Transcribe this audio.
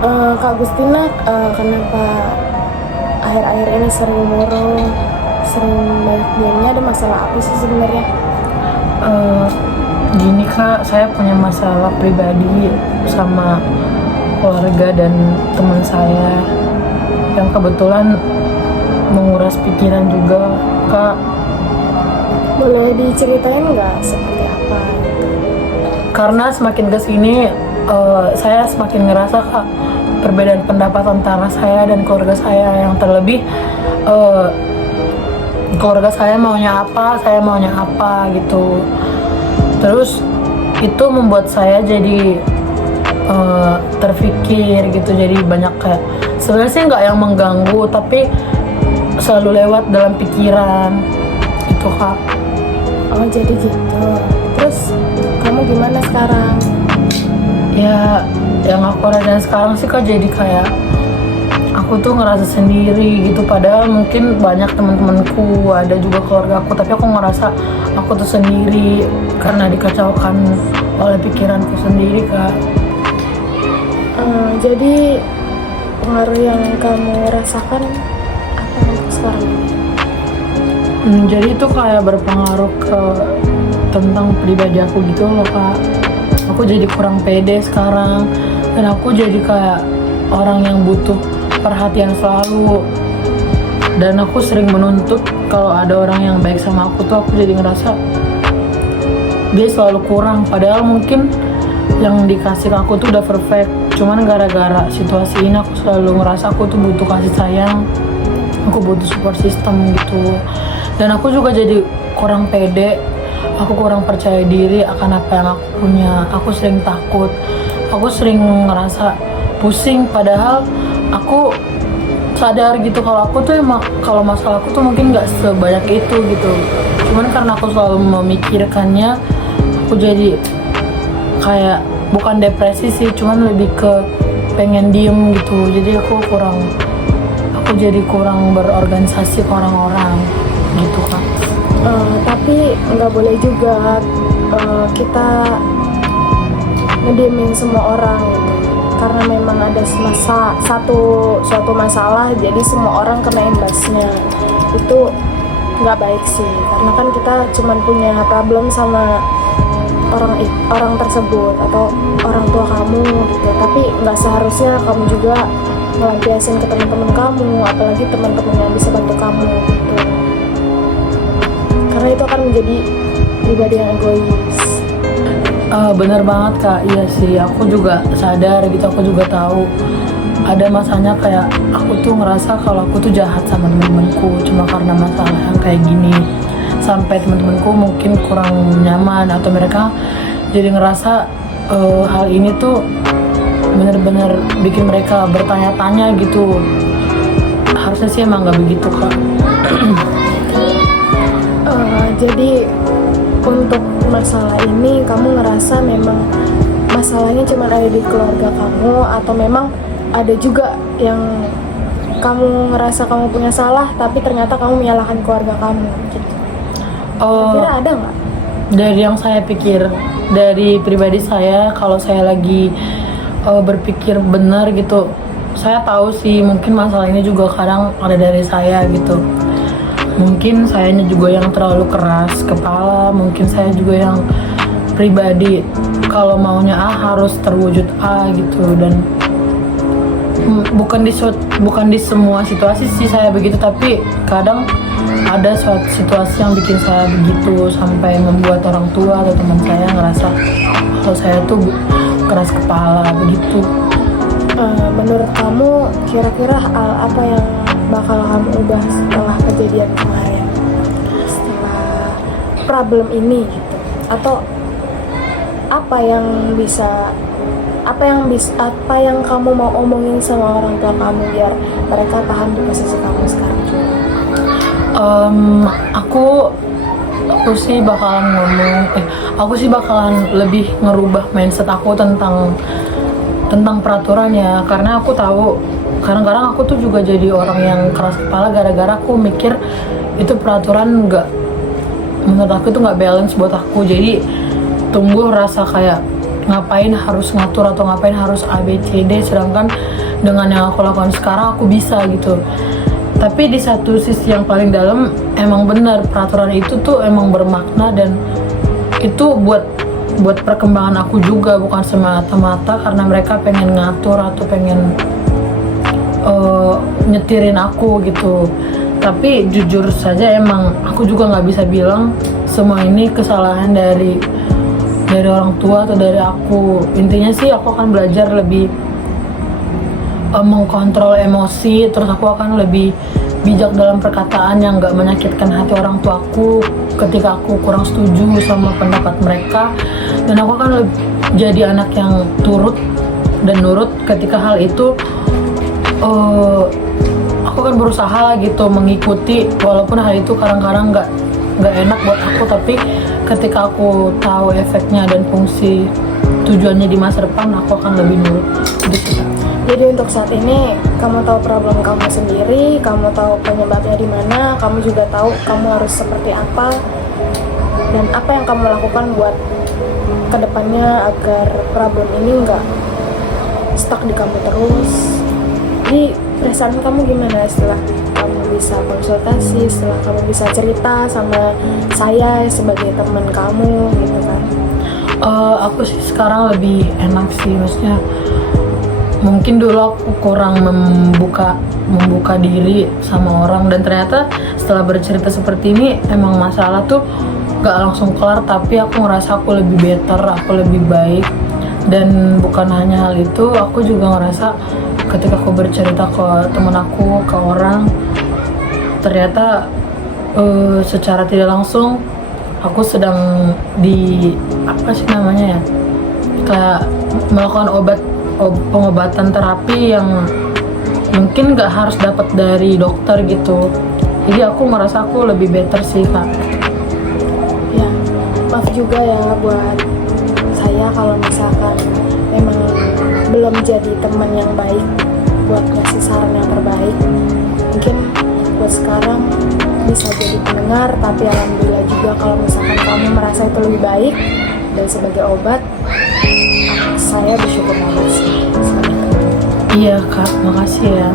Kak Gustina, kenapa akhir-akhir ini sering murung, sering banyak diamnya, ada masalah apa sih sebenarnya? Eh, Gini kak, saya punya masalah pribadi sama keluarga dan teman saya yang kebetulan menguras pikiran juga kak. Boleh diceritain nggak seperti apa? Karena semakin kesini saya semakin ngerasa kak perbedaan pendapat antara saya dan keluarga saya, yang terlebih keluarga saya maunya apa, saya maunya apa gitu. Terus itu membuat saya jadi terpikir gitu, jadi banyak kayak sebenarnya sih nggak yang mengganggu tapi selalu lewat dalam pikiran itu kak. Oh jadi gitu. Terus kamu gimana sekarang? Ya yang aku rasain sekarang sih kak, jadi kayak aku tuh ngerasa sendiri gitu, padahal mungkin banyak teman-temanku, ada juga keluarga aku, tapi aku ngerasa aku tuh sendiri karena dikacaukan oleh pikiranku sendiri kak. Jadi pengaruh yang kamu rasakan apa untuk sekarang? Jadi itu kayak berpengaruh ke tentang pribadi aku gitu loh kak. Aku jadi kurang pede sekarang, dan aku jadi kayak orang yang butuh perhatian selalu, dan aku sering menuntut kalau ada orang yang baik sama aku tuh, aku jadi ngerasa dia selalu kurang, padahal mungkin yang dikasih ke aku tuh udah perfect, cuman gara-gara situasi ini aku selalu ngerasa aku tuh butuh kasih sayang, aku butuh support system gitu. Dan aku juga jadi kurang pede, aku kurang percaya diri akan apa yang aku punya. Aku sering takut, aku sering ngerasa pusing, padahal aku sadar gitu kalau aku tuh emang, kalau masalah aku tuh mungkin nggak sebanyak itu gitu, cuman karena aku selalu memikirkannya, aku jadi kayak bukan depresi sih, cuman lebih ke pengen diem gitu. Jadi aku jadi kurang berorganisasi ke orang-orang gitu kan. Tapi nggak boleh juga kita ngediemin semua orang gitu. Karena memang ada suatu masalah, jadi semua orang kena imbasnya. Itu nggak baik sih, karena kan kita cuman punya problem sama orang tersebut atau orang tua kamu gitu, tapi nggak seharusnya kamu juga melampiasin ke teman-teman kamu, apalagi teman-teman yang bisa bantu kamu gitu. Karena itu akan menjadi pribadi yang egois. Bener banget kak, iya sih, aku juga sadar gitu, aku juga tahu ada masanya kayak aku tuh ngerasa kalau aku tuh jahat sama temen-temenku cuma karena masalah yang kayak gini, sampai temen-temenku mungkin kurang nyaman atau mereka jadi ngerasa hal ini tuh bener-bener bikin mereka bertanya-tanya gitu. Harusnya sih emang gak begitu kak. Jadi untuk masalah ini kamu ngerasa memang masalahnya cuma ada di keluarga kamu, atau memang ada juga yang kamu ngerasa kamu punya salah tapi ternyata kamu menyalahkan keluarga kamu gitu? Kira ada nggak? Dari yang saya pikir, dari pribadi saya, kalau saya lagi berpikir benar gitu, saya tahu sih mungkin masalah ini juga kadang ada dari saya gitu. Mungkin sayanya juga yang terlalu keras kepala, mungkin saya juga yang pribadi kalau maunya A harus terwujud A gitu. Dan bukan di semua situasi sih saya begitu, tapi kadang ada suatu situasi yang bikin saya begitu, sampai membuat orang tua atau teman saya ngerasa kalau saya tuh keras kepala begitu. Menurut kamu kira-kira hal apa yang bakal kamu ubah setelah kejadian kemarin, setelah problem ini gitu? Atau apa yang kamu mau omongin sama orang tua kamu biar mereka paham di posisi kamu sekarang? Aku sih bakalan lebih ngerubah mindset aku tentang peraturan ya, karena aku tahu kadang-kadang aku tuh juga jadi orang yang keras kepala gara-gara aku mikir itu peraturan menurut aku itu nggak balance buat aku. Jadi tumbuh rasa kayak ngapain harus ngatur atau ngapain harus A B C D, sedangkan dengan yang aku lakukan sekarang aku bisa gitu. Tapi di satu sisi yang paling dalam emang benar peraturan itu tuh emang bermakna, dan itu buat perkembangan aku juga, bukan semata-mata karena mereka pengen ngatur atau pengen nyetirin aku gitu. Tapi jujur saja emang aku juga nggak bisa bilang semua ini kesalahan dari orang tua atau dari aku. Intinya sih aku akan belajar lebih mengkontrol emosi, terus aku akan lebih bijak dalam perkataan yang nggak menyakitkan hati orang tuaku ketika aku kurang setuju sama pendapat mereka, dan aku akan jadi anak yang turut dan nurut ketika hal itu. Aku kan berusaha lah gitu mengikuti, walaupun hal itu kadang-kadang nggak enak buat aku, tapi ketika aku tahu efeknya dan fungsi tujuannya di masa depan, aku akan lebih nurut gitu. Jadi untuk saat ini kamu tahu problem kamu sendiri, kamu tahu penyebabnya di mana, kamu juga tahu kamu harus seperti apa dan apa yang kamu lakukan buat kedepannya agar problem ini nggak stuck di kamu terus. Jadi perasaan kamu gimana setelah kamu bisa konsultasi, setelah kamu bisa cerita sama saya sebagai teman kamu gitu kan? Aku sih sekarang lebih enak sih, maksudnya mungkin dulu aku kurang membuka diri sama orang, dan ternyata setelah bercerita seperti ini emang masalah tuh gak langsung kelar, tapi aku ngerasa aku lebih better, aku lebih baik. Dan bukan hanya hal itu, aku juga ngerasa ketika aku bercerita ke temen aku, ke orang, ternyata secara tidak langsung aku sedang apa sih namanya ya, kayak melakukan pengobatan terapi yang mungkin gak harus dapat dari dokter gitu. Jadi aku merasa aku lebih better sih kak. Ya, maaf juga ya buat saya kalau misalkan memang belum jadi teman yang baik buat ngasih saran yang terbaik. Mungkin buat sekarang bisa jadi pendengar, tapi alhamdulillah juga kalau misalkan kamu merasa itu lebih baik, dan sebagai obat saya bersyukur banget sih. Iya kak, makasih ya.